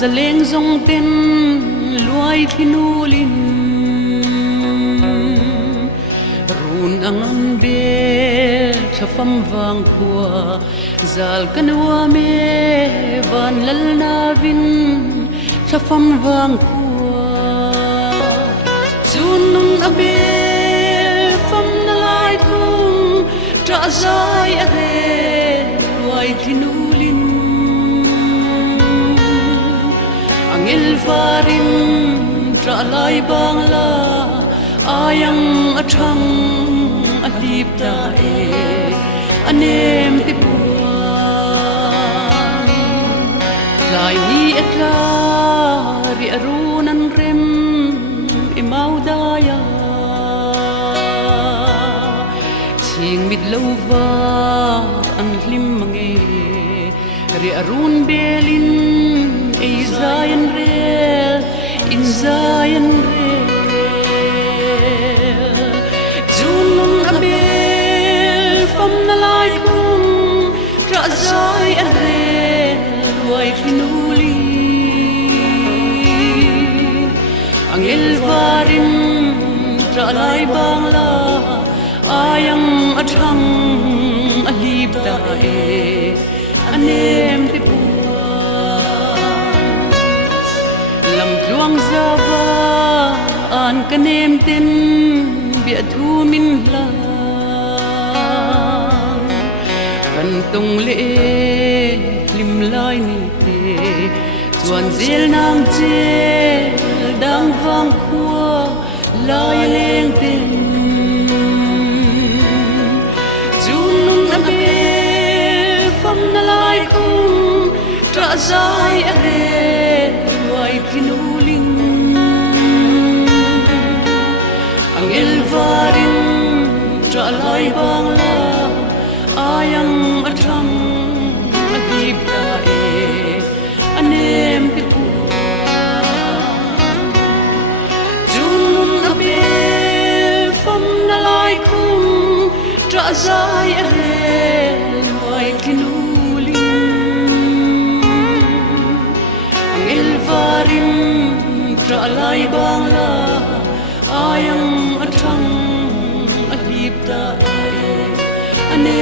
zaleng zong ten luai thinulin run angan bel thafam wang khua zal kanwa me van lal na vin thafam wang khua chunun abe fam na lai khum tra zai a he luai thinulin angel farin tra lai bang la ayang athang alip ta e anem ti puan lai ni etla ri arunan rem imau daya ching mit lova ang hlim mange ri arun belin ei zayan rel in zayan rel junun abel fam na lai kum tra zai an rel wai thinuli angel varin tra lai bang la ayang athang alip ta e anem ti lam tluang zawa an kanem tin bia thu min la kan tong le lim lai ni te chuan zel nang che dang vang khua lai leng tin junun abe fam na lai kum tra zai a he wai thinulin angel varin tra lai bang la ayang athang adip ta e anem ti pu junun abe fam na lai kum tra zai a he wai thinulin angel varin tra lai bang la ayang athang alip ta e ane